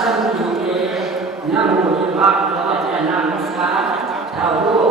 สัมมิเยนะโมยะมะระวะจะนังสาทาโร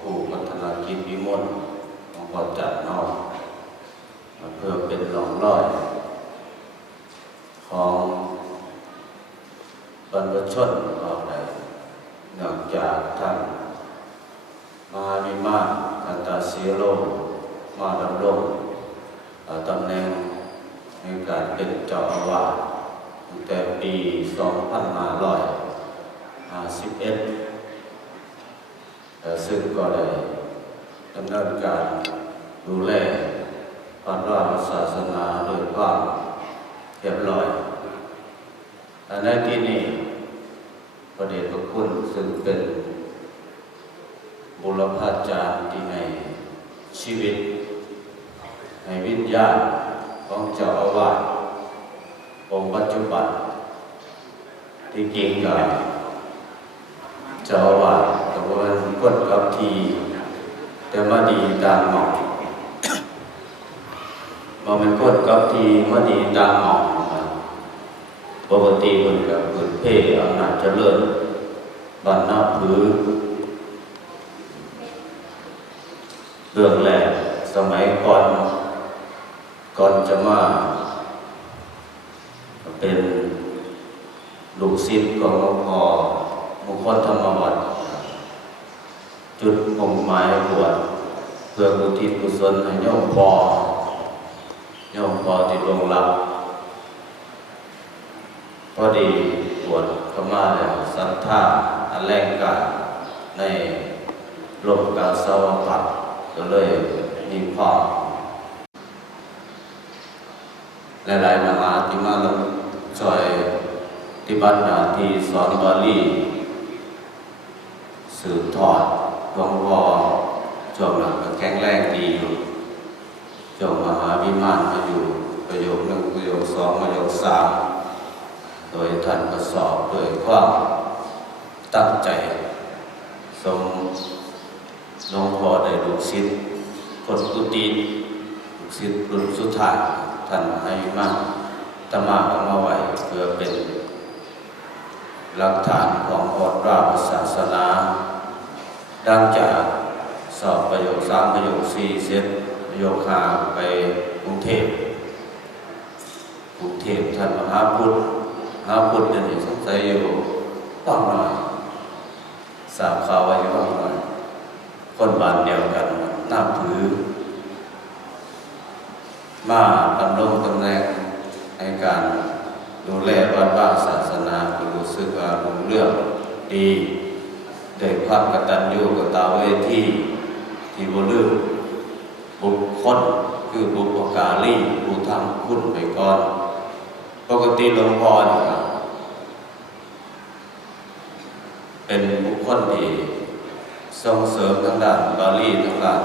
ผู้พัฒนากิจวิมลหลวงพ่อจัดนอกมาเพื่อเป็นหลองรอย ของบรรพชนเราได้เนื่องจากท่านมามีมากอันตาเสียโลมาดำรงตำแหน่งในการเป็นเจ้าอาวาสตั้งแต่ปี 2551 ซึ่งก็ได้ดำเนินการดูแลพระราศาสนาโดยความเรียบร้อยและในที่นี้ประเดชพระคุณซึ่งเป็นบุรพาจารย์ที่ในชีวิต ในวิญญาณของเจ้าอาวาสองค์ปัจจุบัน ที่เก่งกับเจ้าอาวาส ว่ามันกดกับทีแต่มาดีตามหมอกบ่แมันกดกับทีมาดีตามหมอกปกติมันกับเกิดเพศอำนาจเจริญบ้านหน้าผือเรื่องแรกสมัยก่อนก่อนจะมาเป็นลูกศิษย์ของหลวงพ่อมงคลธรรมวัด จุดมุ่งหมายบวชเพื่ออุทิศกุศลให้โยมพ่อยมพอที่ลวงรับพอดีบวชเข้ามาแล้วศรัทธาอันแรงกล้าในโลกกาสาวพัดก็เลยมีความหลายๆมหาที่มาลงช่วยปฏิบัติหน้าที่สอนบาลีสืบทอด หลวงพ่อช่วงหลังก็แข็งแรงดีอยู่ช่วงมหาวิมานมาอยู่ประโยคหนึ่งประโยคสองประโยคสามโดยท่านประสอบด้วยความตั้งใจทรงหลวงพ่อได้ลูกศิษย์คนกุฏิลูกศิษย์รุ่นสุดท้ายท่านให้มาตมาเอามาไว้เพื่อเป็นหลักฐานของพรราศาสนา ดังจากสอบประโยคสามประโยคสี่เสร็จประโยคห้าไปกรุงเทพกรุงเทพท่านมหาพุทธมหาพุทธเดี๋ยสงสัยอยู่บ้างหน่อยสาบข่าวว่ายู่บ้างหน่อยคนบ้านเดียวกันน่าถือ มาดำรงตำแหน่งในการดูแลวัดบ้านศาสนาก็รู้สึกว่ารุ่งเรื่องดี ได้ความกตัญญูกตเวทีที่บ่ลืมบุคคลคือบุพการีผู้ทำคุณไปก่อน ปกติหลวงพ่อนี่ครับเป็นบุคคลที่ส่งเสริมทางด้านบาลีทางด้าน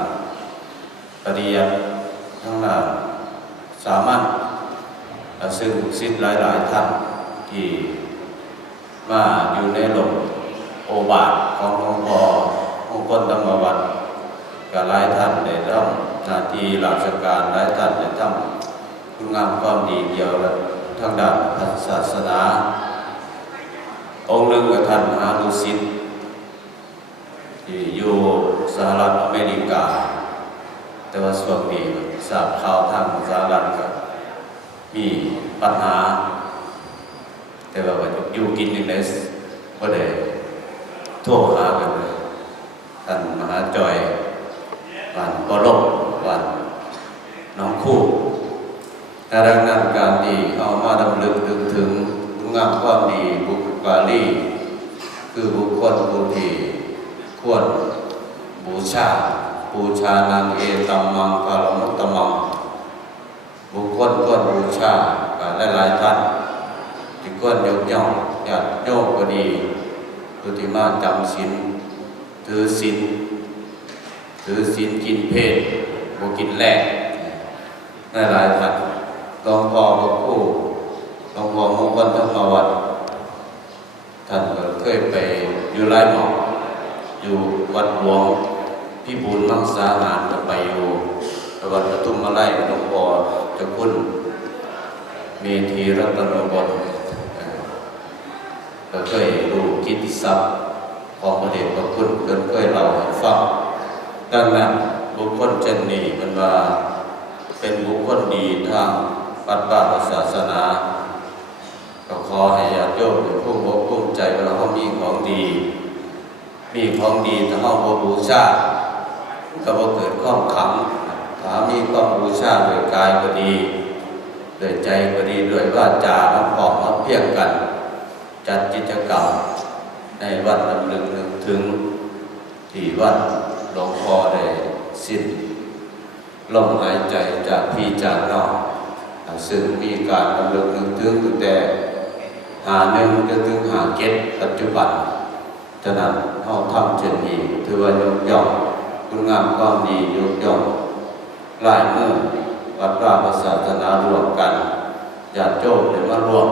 ปริยัติทางด้านสามัญและซึ่งลูกศิษย์หลาย ๆ ท่านที่มาอยู่ในหลมโอบาท ของหลวงพ่อมงคลธรรมวัดกับหลายท่านได้ทำหน้าที่ราชการหลายท่านได้ทำคุณงามความดีเกี่ยวกับทางด้านพระศาสนา องค์หนึ่งกับท่านมหาดุสิตที่อยู่สหรัฐอเมริกา แต่ว่าส่วนนี้ทราบข่าวทางสหรัฐก็มีปัญหา แต่ว่าอยู่กินอยู่ในก็ได้ ทรหากันท่านมหาจอยวันปรบวันน้องคู่แต่ดังนั้นการดีเอามาดำลึกถึงถึงงามความดีบุคกาลีคือบุคคลผู้ที่ควรบูชาบูชานังเอตัมมังกาลมุตตมังบุคคลควรบูชาการหลายท่านที่ควรยกย่องญาติโยมก็ดี ผู้ที่มาจำศีลถือศีลถือศีลกินเพศบกินแลกหลายท่านหลวงพ่อพระครูหลวงพ่อมงคลธรรมวัดท่านก็เคยไปอยู่หลายหมอกอยู่วัดหลวงพี่บุญมังสาหารก็ไปอยู่วัดปทุมมาไล่หลวงพ่อจะคุณมีทีรัตนบลเอ่อ ก็เคยรู้กิตติศัพท์ของพระเดชพระคุณเกินเคยเล่าให้ฟังดังนั้นบุคคลเช่นนี้มันว่าเป็นบุคคลดีทางปัตตาศาสนา ก็ขอให้ญาติโยมเป็นผู้บกภูมิใจว่าเขามีของดี มีของดีถ้าเขาบ่บูชาก็บ่เกิดความขำถ้ามีความบูชาด้วยกายก็ดีด้วยใจก็ดีด้วยวาจาน้ำพอกน้ำเพียงกัน จัดกิจกรรมในวันลำลึกนึกถึง ที่วัดหลวงพ่อได้สิ้นลมหายใจจากพี่จากน้องซึ่งมีการลำลึกนึกถึงตั้งแต่หาหนึ่งจนถึงหาเก็ดปัจจุบันฉะนั้นเราทำเช่นนี้ถือว่ายกย่องคุณงามความดียกย่องหลายมือวัดราชศาสนารวมกันญาติโยมได้มารวม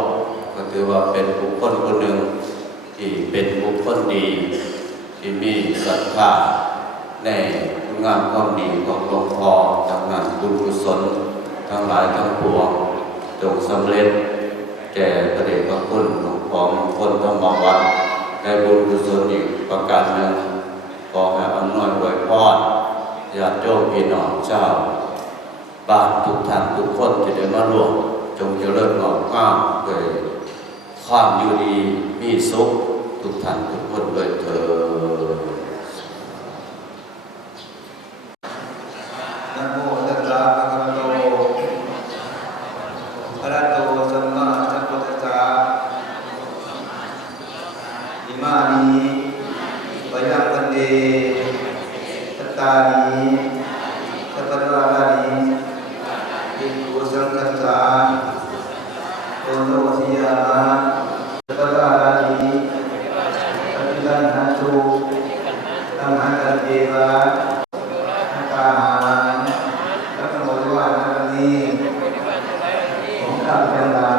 ก็ถือว่าเป็นบุคคลคนหนึ่งที่เป็นบุคคลดี ที่มีศรัทธาในคุณงามความดีของหลวงพ่อทำงานบุญกุศลทั้งหลายทั้งปวงจงสำเร็จ แก่พระเดชพระคุณหลวงพ่องคลธรรมวัดได้บุญกุศลอีกประการหนึ่งขอให้อำนวยอวยพรญาติโยมพี่น้องเจ้าบ้านทุกท่านทุกคนที่ได้มาร่วมจงเจริญงอกงามด้วย ความอยู่ดีมีสุขทุกท่านทุกคนด้วยเถิดนะโมตัสสะภะคะวะโตอะระหะโต está vendo é